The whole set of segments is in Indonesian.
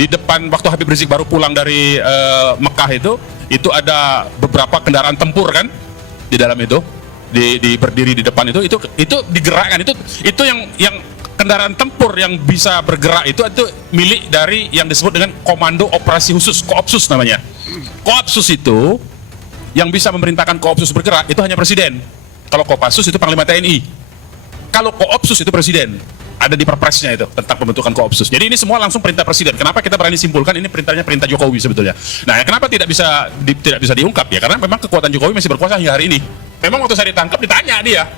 di depan waktu Habib Rizik baru pulang dari Mekah itu ada beberapa kendaraan tempur kan di dalam itu, berdiri di depan itu digerakkan, itu yang kendaraan tempur yang bisa bergerak itu milik dari yang disebut dengan Komando Operasi Khusus, Koopsus namanya. Koopsus itu yang bisa memerintahkan Koopsus bergerak itu hanya presiden. Kalau Kopassus itu Panglima TNI. Kalau Koopsus itu presiden. Ada di perpresnya itu tentang pembentukan Koopsus. Jadi ini semua langsung perintah presiden. Kenapa kita berani simpulkan ini perintahnya perintah Jokowi sebetulnya? Nah, kenapa tidak bisa diungkap ya? Karena memang kekuatan Jokowi masih berkuasa hingga hari ini. Memang waktu saya ditangkap ditanya dia,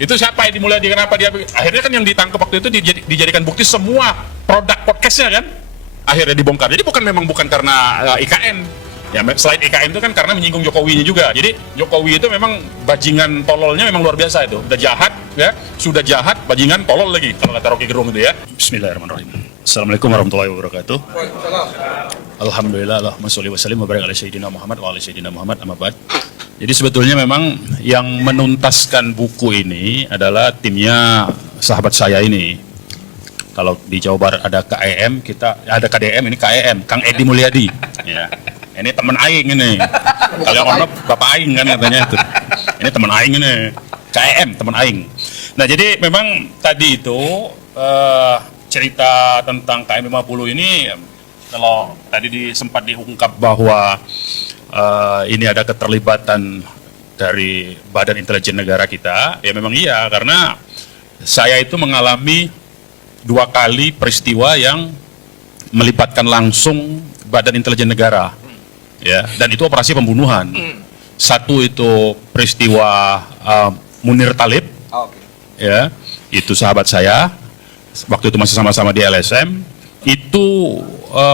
itu siapa yang dimulai, kenapa dia? Akhirnya kan yang ditangkap waktu itu dijadikan bukti semua produk podcastnya kan. Akhirnya dibongkar. Jadi bukan karena IKN. Ya, selain IKN itu kan karena menyinggung Jokowinya juga. Jadi Jokowi itu memang bajingan tololnya memang luar biasa itu. Udah jahat ya, sudah jahat, bajingan tolol lagi kalau kata Rocky Gerung itu ya. Bismillahirrahmanirrahim. Assalamualaikum warahmatullahi wabarakatuh. Alhamdulillah, Allahumma sholli wa sallim wa barik ala sayyidina Muhammad wa ala sayyidina Muhammad, amma ba'd. Jadi sebetulnya memang yang menuntaskan buku ini adalah timnya sahabat saya ini. Kalau di Jawa Barat ada KEM, kita ada KDM, ini KEM, Kang Edi Mulyadi. Ya. Ini teman aing ini. Kalau ono Bapak aing kan katanya itu. Ini teman aing ini. KEM, teman aing. Nah, jadi memang tadi itu cerita tentang KM 50 ini, kalau tadi sempat diungkap bahwa ini ada keterlibatan dari Badan Intelijen Negara kita, ya memang iya, karena saya itu mengalami 2 kali peristiwa yang melibatkan langsung Badan Intelijen Negara, ya, dan itu operasi pembunuhan. Satu itu peristiwa Munir Talib, ya, itu sahabat saya, waktu itu masih sama-sama di LSM, itu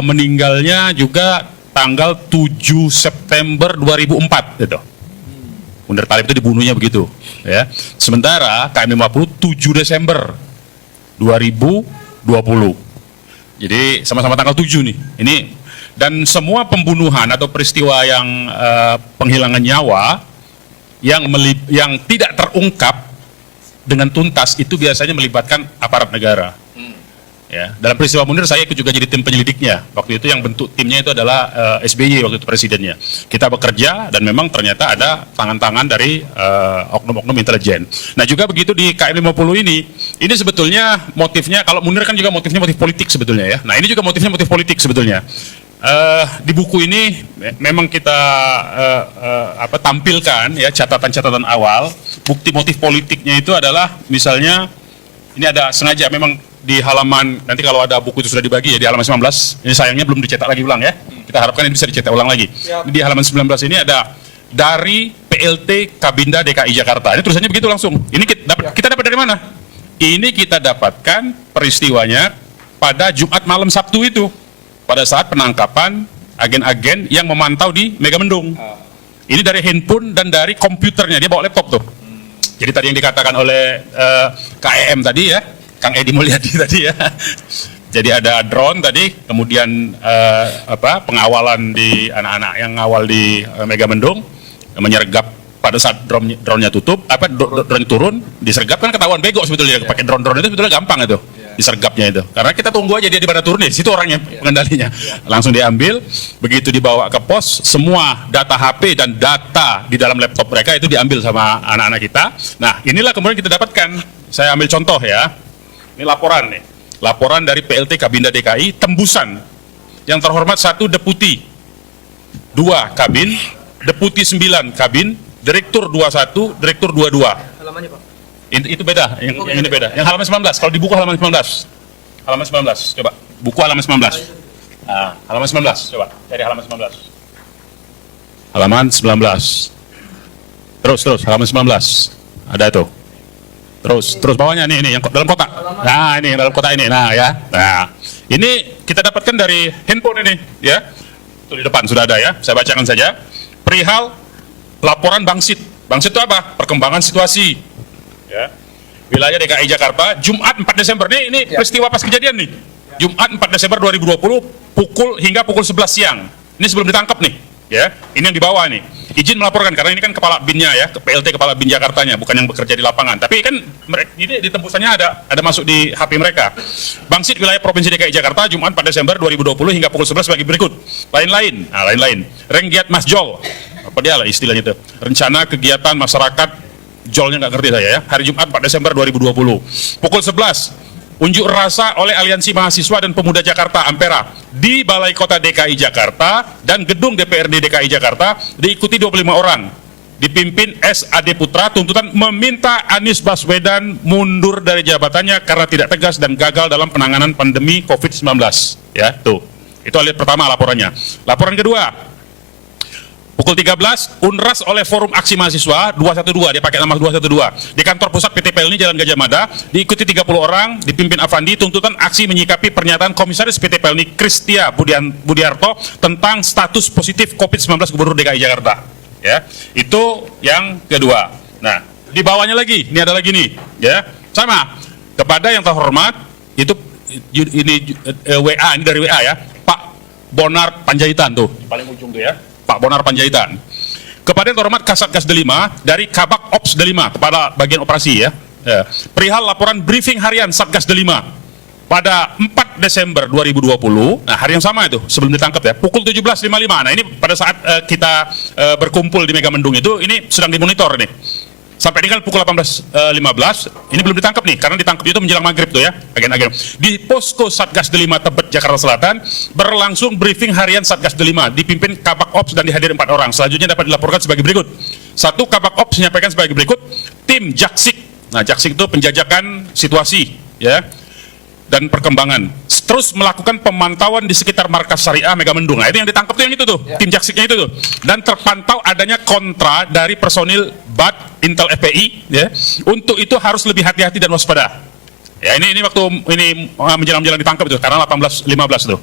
meninggalnya juga tanggal 7 September 2004 gitu. Munir Talib itu dibunuhnya begitu, ya. Sementara KM 50 7 Desember 2020. Jadi sama-sama tanggal 7 nih. Ini dan semua pembunuhan atau peristiwa yang penghilangan nyawa yang tidak terungkap dengan tuntas itu biasanya melibatkan aparat negara. Ya, dalam peristiwa Munir saya ikut juga jadi tim penyelidiknya. Waktu itu yang bentuk timnya itu adalah SBY waktu itu presidennya. Kita bekerja dan memang ternyata ada tangan-tangan dari oknum-oknum intelijen. Nah, juga begitu di KM 50 ini sebetulnya motifnya, kalau Munir kan juga motifnya motif politik sebetulnya ya. Nah, ini juga motifnya motif politik sebetulnya. Di buku ini memang kita tampilkan ya catatan-catatan awal. Bukti motif politiknya itu adalah misalnya ini ada sengaja memang di halaman, nanti kalau ada buku itu sudah dibagi ya di halaman 19, ini sayangnya belum dicetak lagi ulang ya, kita harapkan ini bisa dicetak ulang lagi. Di halaman 19 ini ada dari PLT Kabinda DKI Jakarta, ini tulisannya begitu langsung. Ini kita dapat dari mana? Ini kita dapatkan peristiwanya pada Jumat malam Sabtu itu, pada saat penangkapan agen-agen yang memantau di Megamendung. Ini dari handphone dan dari komputernya, dia bawa laptop tuh. Jadi tadi yang dikatakan oleh KEM tadi ya, Kang Edi Mulyadi tadi ya. Jadi ada drone tadi, kemudian pengawalan di anak-anak yang ngawal di Megamendung, menyergap pada saat drone-nya tutup, drone turun, disergap kan ketahuan bego sebetulnya, pakai drone itu sebetulnya gampang itu, disergapnya itu. Karena kita tunggu aja dia di mana turun nih, situ orangnya pengendalinya. Langsung diambil, begitu dibawa ke pos, semua data HP dan data di dalam laptop mereka itu diambil sama anak-anak kita. Nah, inilah kemudian kita dapatkan, saya ambil contoh ya. Ini laporan nih, laporan dari PLT Kabinda DKI, tembusan. Yang terhormat 1 deputi, 2 kabin, deputi 9 kabin, direktur 21, direktur 22. Halamannya Pak? Itu beda, yang ini beda. Yang halaman 19, kalau di buku halaman 19. Halaman 19, coba. Buku halaman 19. Nah, halaman 19, coba. Cari halaman 19. Halaman 19. Terus, halaman 19. Ada itu. Terus bawahnya ini yang dalam kotak. Nah, ini yang dalam kotak ini. Nah, ya. Nah, ini kita dapatkan dari handphone ini, ya. Itu di depan sudah ada ya. Saya bacakan saja. Perihal laporan Bangsit. Bangsit itu apa? Perkembangan situasi. Ya. Wilayah DKI Jakarta, Jumat 4 Desember. Ini peristiwa pas kejadian nih. Jumat 4 Desember 2020 hingga pukul 11 siang. Ini sebelum ditangkap nih. Ya, ini yang di bawah nih. Izin melaporkan karena ini kan kepala BIN-nya ya, PLT kepala BIN Jakartanya, bukan yang bekerja di lapangan. Tapi kan ini ditembusannya ada masuk di HP mereka. Bangsit wilayah Provinsi DKI Jakarta Jumat 4 Desember 2020 hingga pukul 11 sebagai berikut. Lain-lain. Nah, lain-lain. Renggiat Masjol. Apa dia lah istilahnya itu? Rencana kegiatan masyarakat, jolnya nggak ngerti saya ya. Hari Jumat 4 Desember 2020. Pukul 11. Unjuk rasa oleh Aliansi Mahasiswa dan Pemuda Jakarta Ampera di Balai Kota DKI Jakarta dan Gedung DPRD DKI Jakarta diikuti 25 orang. Dipimpin S.A.D. Putra, tuntutan meminta Anies Baswedan mundur dari jabatannya karena tidak tegas dan gagal dalam penanganan pandemi COVID-19. Ya, tuh. Itu alih pertama laporannya. Laporan kedua. Pukul 13, Unras oleh Forum Aksi Mahasiswa 212, dia pakai nama 212. Di kantor pusat PT PLNI Jalan Gajah Mada, diikuti 30 orang, dipimpin Avandi, tuntutan aksi menyikapi pernyataan Komisaris PT PLNI Kristia Budiarto tentang status positif COVID-19 Gubernur DKI Jakarta. Ya, itu yang kedua. Nah, di bawahnya lagi, ini ada lagi nih, ya, sama. Kepada yang terhormat, itu ini WA, ini dari WA ya, Pak Bonar Panjaitan tuh, paling ujung tuh ya. Pak Bonar Panjaitan. Kepada yang terhormat Kasatgas Delima dari Kabak Ops Delima, kepada bagian operasi ya. Perihal laporan briefing harian Satgas Delima pada 4 Desember 2020, nah hari yang sama itu sebelum ditangkap ya, pukul 17.55. Nah ini pada saat kita berkumpul di Megamendung itu, ini sedang dimonitor nih. Sampai dengan pukul 18.15, ini belum ditangkap nih, karena ditangkap itu menjelang maghrib tuh ya, agen-agen. Di posko Satgas Delima Tebet, Jakarta Selatan, berlangsung briefing harian Satgas Delima, dipimpin Kabak Ops dan dihadiri 4 orang. Selanjutnya dapat dilaporkan sebagai berikut. 1. Kabak Ops menyampaikan sebagai berikut, tim Jaksik. Nah, Jaksik itu penjajakan situasi, ya, dan perkembangan. Terus melakukan pemantauan di sekitar markas syariah Megamendung. Nah, itu yang ditangkap tuh yang itu tuh, ya. Tim Jaksiknya itu tuh. Dan terpantau adanya kontra dari personil BAT Intel FPI, ya. Untuk itu harus lebih hati-hati dan waspada. Ya, ini waktu ini menjelang-menjelang ditangkap itu karena 18.15 tuh.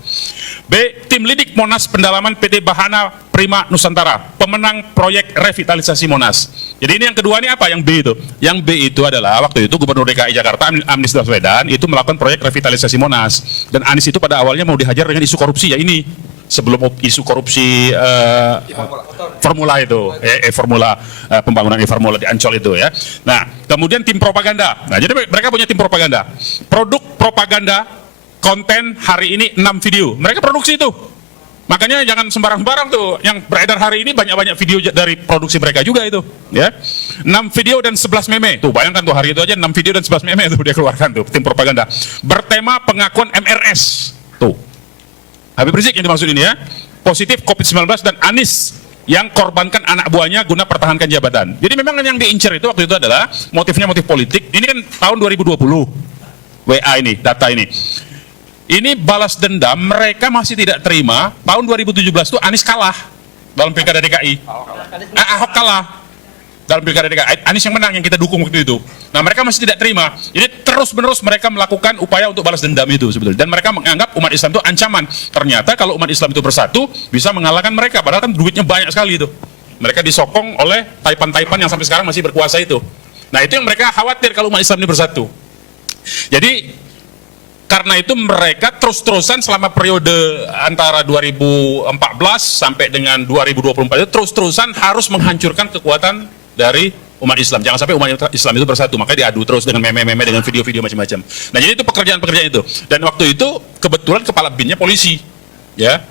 B. Tim Lidik Monas Pendalaman PT Bahana Prima Nusantara, pemenang proyek revitalisasi Monas. Jadi ini yang kedua ini apa? Yang B itu. Yang B itu adalah waktu itu Gubernur DKI Jakarta Anies Baswedan itu melakukan proyek revitalisasi Monas. Dan Anies itu pada awalnya mau dihajar dengan isu korupsi ya ini. Sebelum isu korupsi formula itu, formula pembangunan formula di Ancol itu ya. Nah, kemudian tim propaganda. Nah, jadi mereka punya tim propaganda. Produk propaganda konten hari ini 6 video. Mereka produksi itu. Makanya jangan sembarang-sembarang tuh. Yang beredar hari ini banyak-banyak video dari produksi mereka juga itu, ya. 6 video dan 11 meme. Tuh, bayangkan tuh hari itu aja 6 video dan 11 meme tuh dia keluarkan tuh tim propaganda. Bertema pengakuan MRS. Tuh. Habib Rizik yang dimaksud ini ya, positif COVID-19 dan Anies yang korbankan anak buahnya guna pertahankan jabatan. Jadi memang yang diincar itu waktu itu adalah motifnya motif politik. Ini kan tahun 2020, WA ini, data ini. Ini balas dendam, mereka masih tidak terima, tahun 2017 itu Anies kalah dalam Pilkada DKI. Ahok kalah dalam Pilkada DKI, Anies yang menang yang kita dukung waktu itu. Nah mereka masih tidak terima, jadi terus-menerus mereka melakukan upaya untuk balas dendam itu sebetulnya. Dan mereka menganggap umat Islam itu ancaman. Ternyata kalau umat Islam itu bersatu, bisa mengalahkan mereka, padahal kan duitnya banyak sekali itu. Mereka disokong oleh taipan-taipan yang sampai sekarang masih berkuasa itu. Nah itu yang mereka khawatir kalau umat Islam ini bersatu. Jadi karena itu mereka terus-terusan selama periode antara 2014 sampai dengan 2024 itu terus-terusan harus menghancurkan kekuatan dari umat Islam. Jangan sampai umat Islam itu bersatu, makanya diadu terus dengan meme-meme, dengan video-video macam-macam. Nah jadi itu pekerjaan-pekerjaan itu. Dan waktu itu kebetulan kepala BIN-nya polisi, ya,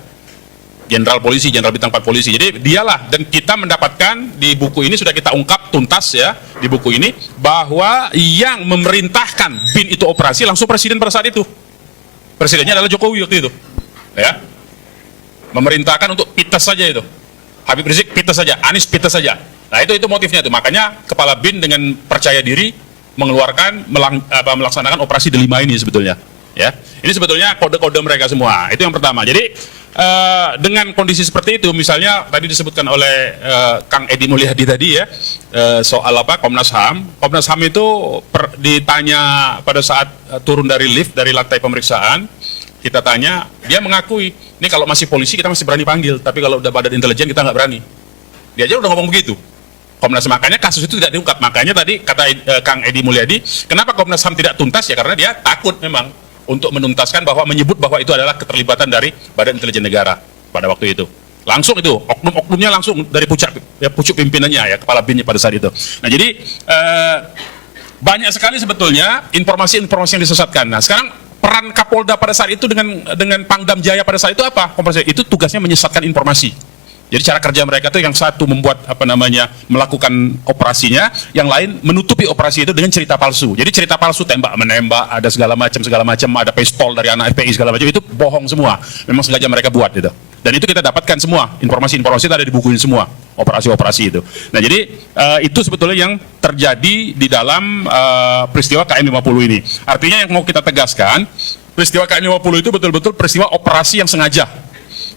jenderal polisi, jenderal bintang 4 polisi. Jadi dialah, dan kita mendapatkan di buku ini sudah kita ungkap tuntas ya di buku ini bahwa yang memerintahkan BIN itu operasi langsung presiden pada saat itu. Presidennya adalah Jokowi waktu itu, ya, memerintahkan untuk pites saja itu. Habib Rizik pites saja, Anies pites saja. Nah itu motifnya itu. Makanya kepala BIN dengan percaya diri mengeluarkan melaksanakan operasi Delima ini sebetulnya. Ya, ini sebetulnya kode-kode mereka semua. Itu yang pertama. Jadi dengan kondisi seperti itu, misalnya tadi disebutkan oleh Kang Edi Mulyadi tadi ya, soal apa Komnas HAM. Komnas HAM itu ditanya pada saat turun dari lift dari lantai pemeriksaan, kita tanya, dia mengakui, ini kalau masih polisi kita masih berani panggil, tapi kalau udah badan intelijen kita nggak berani. Dia aja udah ngomong begitu. Komnas HAM, makanya kasus itu tidak diungkap. Makanya tadi kata Kang Edi Mulyadi, kenapa Komnas HAM tidak tuntas ya karena dia takut memang untuk menuntaskan bahwa menyebut bahwa itu adalah keterlibatan dari Badan Intelijen Negara pada waktu itu. Langsung itu, oknum-oknumnya langsung dari pucuk pimpinannya ya, kepala BIN-nya pada saat itu. Nah jadi banyak sekali sebetulnya informasi-informasi yang disesatkan. Nah sekarang peran Kapolda pada saat itu dengan Pangdam Jaya pada saat itu apa? Itu tugasnya menyesatkan informasi. Jadi cara kerja mereka itu yang satu membuat melakukan operasinya, yang lain menutupi operasi itu dengan cerita palsu. Jadi cerita palsu tembak menembak, ada segala macam, ada pistol dari anak FPI segala macam, itu bohong semua. Memang sengaja mereka buat itu. Dan itu kita dapatkan semua, informasi-informasi itu ada di buku ini semua, operasi-operasi itu. Nah jadi itu sebetulnya yang terjadi di dalam peristiwa KM50 ini. Artinya yang mau kita tegaskan, peristiwa KM50 itu betul-betul peristiwa operasi yang sengaja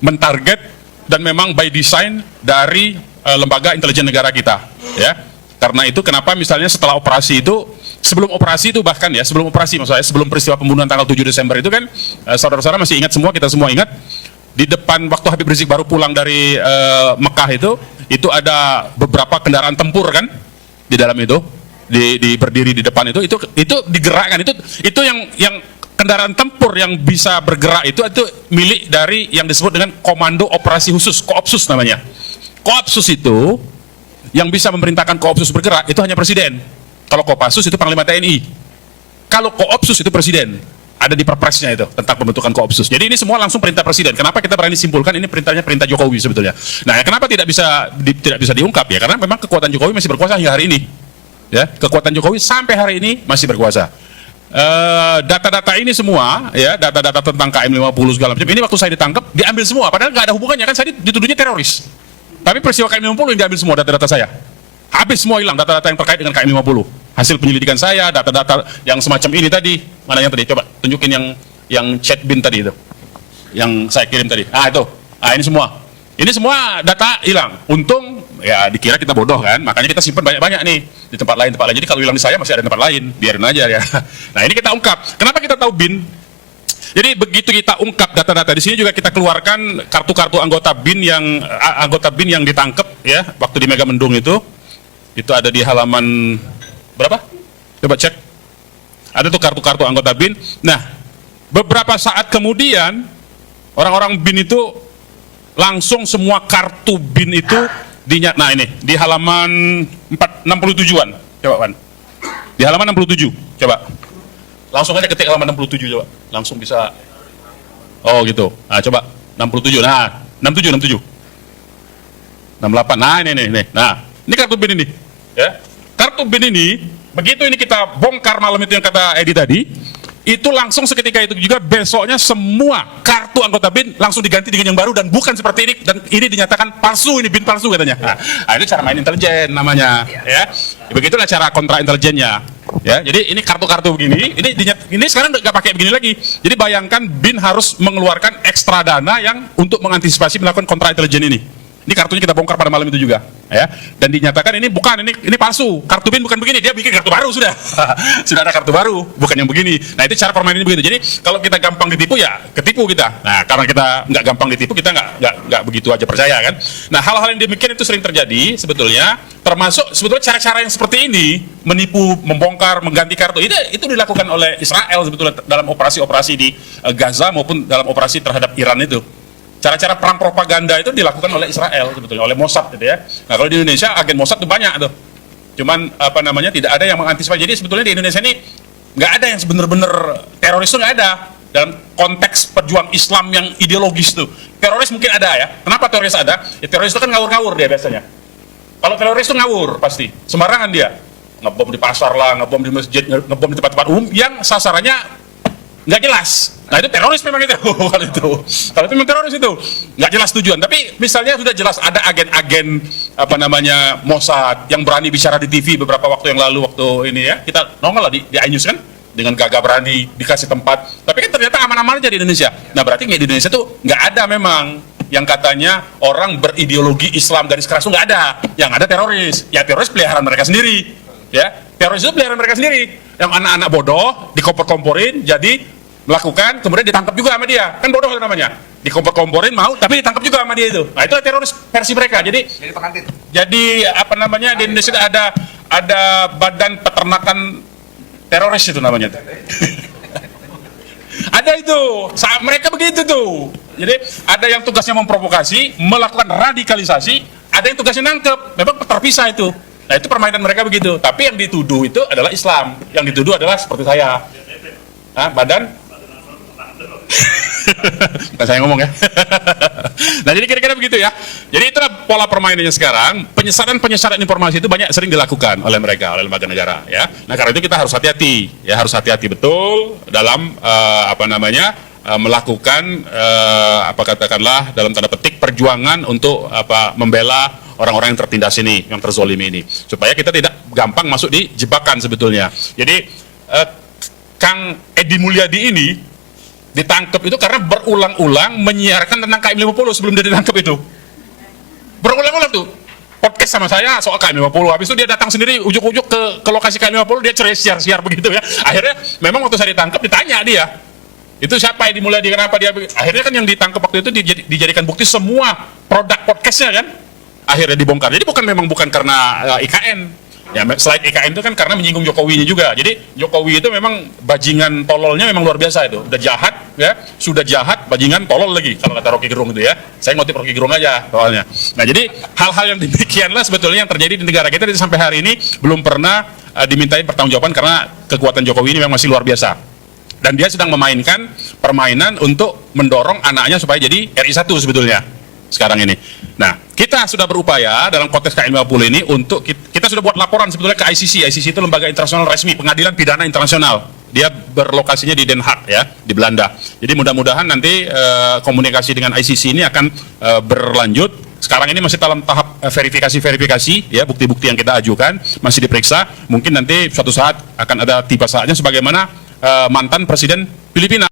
mentarget dan memang by design dari lembaga intelijen negara kita, ya. Karena itu kenapa misalnya setelah operasi itu, sebelum operasi itu bahkan ya, sebelum operasi maksud saya, sebelum peristiwa pembunuhan tanggal 7 Desember itu kan, saudara-saudara masih ingat semua, kita semua ingat, di depan waktu Habib Rizik baru pulang dari Mekah itu ada beberapa kendaraan tempur kan, di dalam itu, berdiri di depan itu digerakkan, itu yang kendaraan tempur yang bisa bergerak itu milik dari yang disebut dengan Komando Operasi Khusus, Koopsus namanya. Koopsus itu yang bisa memerintahkan Koopsus bergerak itu hanya presiden. Kalau Kopassus itu Panglima TNI. Kalau Koopsus itu presiden. Ada di perpresnya itu tentang pembentukan Koopsus. Jadi ini semua langsung perintah presiden. Kenapa kita berani simpulkan ini perintah Jokowi sebetulnya? Nah, kenapa tidak bisa diungkap ya? Karena memang kekuatan Jokowi masih berkuasa hingga hari ini. Ya, kekuatan Jokowi sampai hari ini masih berkuasa. Data-data ini semua ya, data-data tentang KM50 segala macam ini waktu saya ditangkap diambil semua, padahal nggak ada hubungannya kan, saya dituduhnya teroris, tapi peristiwa KM50 yang diambil semua data-data saya, habis semua hilang data-data yang terkait dengan KM50, hasil penyelidikan saya, data-data yang semacam ini tadi. Mana yang tadi, coba tunjukin yang chat bin tadi itu yang saya kirim tadi, ini semua data hilang. Untung ya dikira kita bodoh kan, makanya kita simpan banyak-banyak nih di tempat lain. Jadi kalau hilang di saya masih ada di tempat lain, biarin aja ya. Nah ini kita ungkap. Kenapa kita tahu BIN? Jadi begitu kita ungkap data-data di sini juga kita keluarkan kartu-kartu anggota BIN yang ditangkap ya waktu di Megamendung itu ada di halaman berapa? Coba cek. Ada tuh kartu-kartu anggota BIN. Nah beberapa saat kemudian orang-orang BIN itu langsung semua kartu BIN itu nah ini di halaman 67-an, coba Pan, di halaman 67, coba langsung aja ketik halaman 67, coba langsung bisa, oh gitu, nah coba 67, nah 67, 68, nah ini, nah ini kartu BIN ini, ya kartu BIN ini, begitu ini kita bongkar malam itu yang kata Edi tadi, itu langsung seketika itu juga besoknya semua kartu anggota BIN langsung diganti dengan yang baru dan bukan seperti ini, dan ini dinyatakan palsu, ini BIN palsu katanya. Nah, itu cara main intelijen namanya, ya. Begitulah cara kontra intelijennya, ya. Jadi ini kartu-kartu begini, ini sekarang nggak pakai begini lagi. Jadi bayangkan BIN harus mengeluarkan ekstra dana yang untuk mengantisipasi melakukan kontra intelijen ini. Ini kartunya kita bongkar pada malam itu juga, ya. Dan dinyatakan ini bukan, ini palsu. Kartu BIN bukan begini, dia bikin kartu baru sudah. Sudah ada kartu baru, bukan yang begini. Nah, itu cara permainannya begitu. Jadi kalau kita gampang ditipu ya ketipu kita. Nah, karena kita nggak gampang ditipu, kita nggak begitu aja percaya kan. Nah, hal-hal yang demikian itu sering terjadi sebetulnya, termasuk sebetulnya cara-cara yang seperti ini, menipu, membongkar, mengganti kartu. Itu dilakukan oleh Israel sebetulnya dalam operasi-operasi di Gaza maupun dalam operasi terhadap Iran itu. Cara-cara perang propaganda itu dilakukan oleh Israel sebetulnya, oleh Mossad gitu ya. Nah kalau di Indonesia agen Mossad itu banyak tuh. Cuman tidak ada yang mengantisipasi. Jadi sebetulnya di Indonesia ini nggak ada yang benar-benar teroris itu nggak ada dalam konteks perjuang Islam yang ideologis tuh. Teroris mungkin ada ya. Kenapa teroris ada? Ya, teroris itu kan ngawur-ngawur dia biasanya. Kalau teroris itu ngawur pasti, sembarangan dia. Ngebom di pasar lah, ngebom di masjid, ngebom di tempat-tempat umum yang sasarannya nggak jelas. Nah itu teroris memang itu. Kalau itu memang teroris itu nggak jelas tujuan. Tapi misalnya sudah jelas ada agen-agen Mossad yang berani bicara di TV beberapa waktu yang lalu, waktu ini ya kita nongol lah di iNews kan, dengan gagah berani dikasih tempat. Tapi kan ternyata aman-aman aja di Indonesia. Nah berarti di Indonesia tuh nggak ada memang yang katanya orang berideologi Islam garis keras, nggak ada. Yang ada teroris. Ya teroris peliharaan mereka sendiri. Ya teroris itu peliharaan mereka sendiri. Yang anak-anak bodoh dikompor-komporin jadi melakukan, kemudian ditangkap juga sama dia, kan bodoh namanya, dikompor-komporin mau, tapi ditangkap juga sama dia itu. Nah itu teroris versi mereka. Jadi pengantin. Jadi di Indonesia ada badan peternakan teroris itu namanya. Ada itu, mereka begitu tuh. Jadi ada yang tugasnya memprovokasi, melakukan radikalisasi, ada yang tugasnya nangkep. Memang terpisah itu. Nah itu permainan mereka begitu. Tapi yang dituduh itu adalah Islam. Yang dituduh adalah seperti saya. Badan? Bukan saya ngomong ya. Nah jadi kira-kira begitu ya. Jadi itulah pola permainannya sekarang. Penyesaran informasi itu banyak sering dilakukan oleh mereka, oleh lembaga negara ya. Nah karena itu kita harus hati-hati ya, harus hati-hati betul dalam melakukan katakanlah dalam tanda petik perjuangan untuk membela orang-orang yang tertindas ini, yang terzolimi ini, supaya kita tidak gampang masuk di jebakan sebetulnya. Jadi Kang Edi Mulyadi ini ditangkap itu karena berulang-ulang menyiarkan tentang KM 50 sebelum dia ditangkap itu. Berulang-ulang tuh podcast sama saya soal KM 50. Habis itu dia datang sendiri ujuk-ujuk ke lokasi KM 50, dia siar begitu ya. Akhirnya memang waktu saya ditangkap ditanya dia, itu siapa yang dimulai, kenapa dia, akhirnya kan yang ditangkap waktu itu dijadikan bukti semua produk podcastnya kan, akhirnya dibongkar. Jadi bukan karena IKN ya, selain IKN itu kan karena menyinggung Jokowi juga. Jadi Jokowi itu memang bajingan tololnya memang luar biasa itu, udah jahat ya, sudah jahat bajingan tolol lagi kalau kata Rocky Gerung itu ya. Saya ngutip Rocky Gerung aja soalnya. Nah jadi hal-hal yang demikianlah sebetulnya yang terjadi di negara kita sampai hari ini belum pernah dimintai pertanggungjawaban karena kekuatan Jokowi ini memang masih luar biasa. Dan dia sedang memainkan permainan untuk mendorong anaknya supaya jadi RI1 sebetulnya sekarang ini. Nah, kita sudah berupaya dalam konteks KM 50 ini untuk kita sudah buat laporan sebetulnya ke ICC. ICC itu lembaga internasional resmi, pengadilan pidana internasional. Dia berlokasinya di Den Haag ya, di Belanda. Jadi mudah-mudahan nanti komunikasi dengan ICC ini akan berlanjut. Sekarang ini masih dalam tahap verifikasi ya, bukti-bukti yang kita ajukan masih diperiksa. Mungkin nanti suatu saat akan ada tiba saatnya sebagaimana mantan presiden Filipina